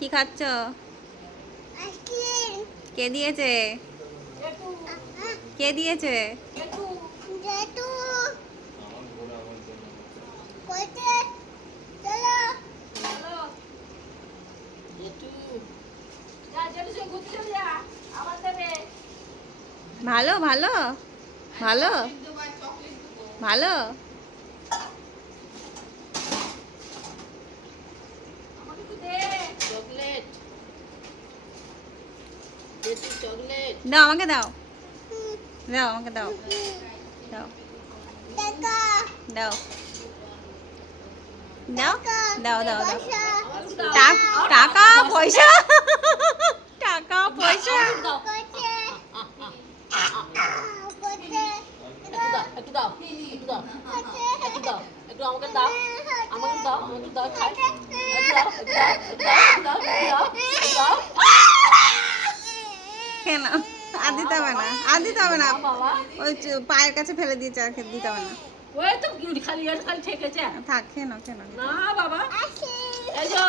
কি খাচ্ছ? কে দিয়েছে? কে দিয়েছে? ভালো ভালো ভালো ভালো। দাও আমাকে দাও, দাও আমাকে দাও, দাও দাও দাও দাও দাও দাও। টাকা পয়সা, টাকা পয়সা। কেন আর দিতে হবে না, আর দিতে হবে না, ওই পায়ের কাছে ফেলে দিয়েছে, আর দিতে হবে না। ওই তো খালি খালি ঠেকেছে। থাক, খেয়ে নাও, খেয়ে নাও। না বাবা, এই যে